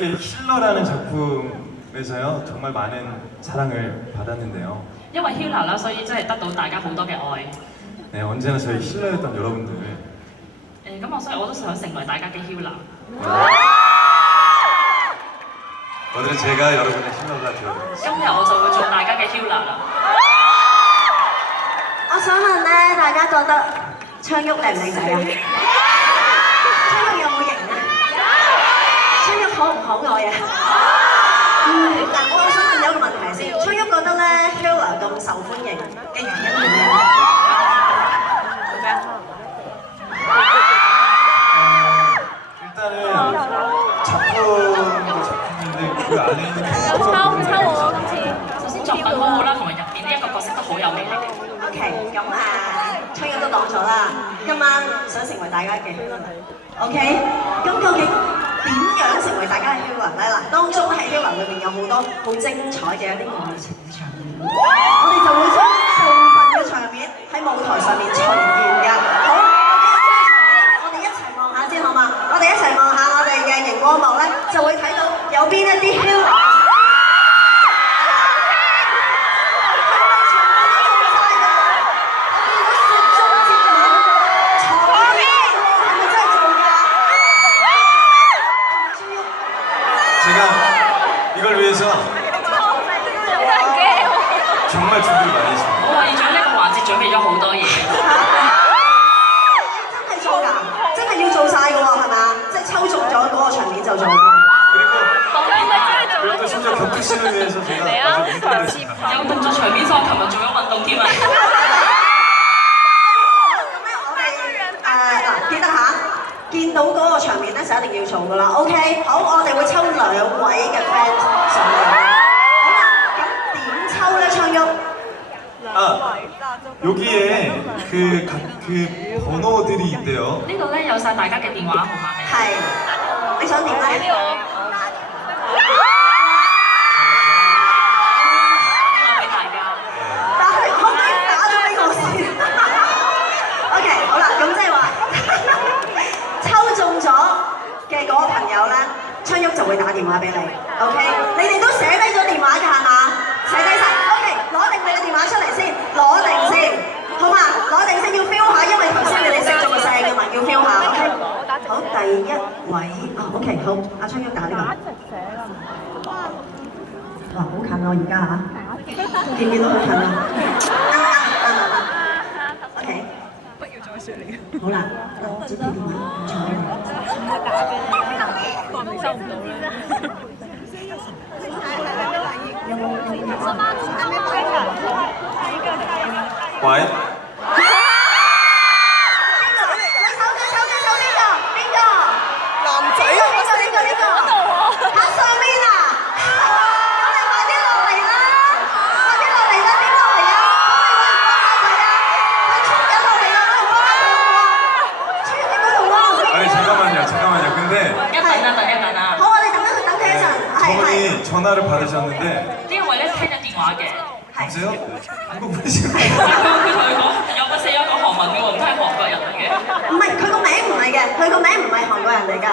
이렇게 힐러라는 작품에서요 정말 많은 사랑을 받았는데요. 因為 Hila 啦，所以真係得到大家好多嘅愛。 네, 언제나 저희 힐러였던 여러분들. 咁所以我都想成為大家嘅 Hila。 오늘은 제가 여러분의 힐러가 되어드리겠습니다. 今日我就會做大家嘅 Hila 啦。我想問咧，大家覺得昌旭靚唔靚仔啊？昌旭有冇型啊？昌旭可唔可愛啊？嗱，我想問有個問題先，昌旭覺得咧 Hila 咁受歡迎嘅原因係咩？ 일단은 작품도 작품인데 그 안에 있는首先作品好好啦，同埋入邊呢一個角色都好有魅力。 OK， 咁昌旭都講咗啦，今晚想成為大家嘅 Hila。OK， 咁究竟點樣成為大家嘅 Hila 咧？嗱，當中喺 Hila 裏面有好多好精彩嘅一啲愛情嘅場面，我哋就會將部分嘅場面喺舞台上面重現㗎。好，我哋一齊望下先好嘛？我哋一齊望下我哋嘅熒光幕咧，就會睇到有邊一啲 Hila。 제가 이걸 위해서 정말 준비를 많이 했습니다. 我為咗呢個環節準備咗好多嘢。真係做㗎，真係要做晒㗎喎，係嘛？即係抽中咗嗰個場面就做。 그리고 또 심지어 격투 씬을 위해서 제가 아주 운동을 했습니다. 有動作場面，所以我琴日做咗運動添啊！咁咧，我哋嗱記得嚇，見到嗰個場面咧就一定要做㗎啦。OK， 好，我哋會抽2位嘅 fans 上嚟。好啦，咁點抽咧，昌旭？ 아, 여기에 그 번호들이 있대요. 呢度咧有晒大家嘅電話號碼嘅。係，你想點咧？ 俾大家。 但係可唔可以打咗呢個先？OK， 好啦，咁即係話抽中咗嘅嗰個朋友咧，昌旭就會打電話俾你。OK， 你哋都寫低咗電話㗎係嘛？寫低晒。OK， 攞定你嘅電話出嚟先，攞定先，好嘛？攞定先要 feel 下，因為頭先你哋識咗個聲㗎嘛，要 feel 下。OK， 好，第一位OK， 好，阿昌旭打呢個。哇，好近我而家嚇。 見唔見到好近啊？OK， 不要再説了。好啦，接佢電話，唔錯。收唔到啦。有冇？喂？ 잠깐만요. 근데 等啊！ 好，我哋等佢一陣。 저분이 전화를 받으셨는데 呢一位咧聽咗電話嘅， 여보세요? 한국 분이신가요? 佢同佢講有個寫咗個韓文嘅喎，唔係韓國人嚟嘅。唔係，佢個名唔係嘅，佢個名唔係韓國人嚟㗎。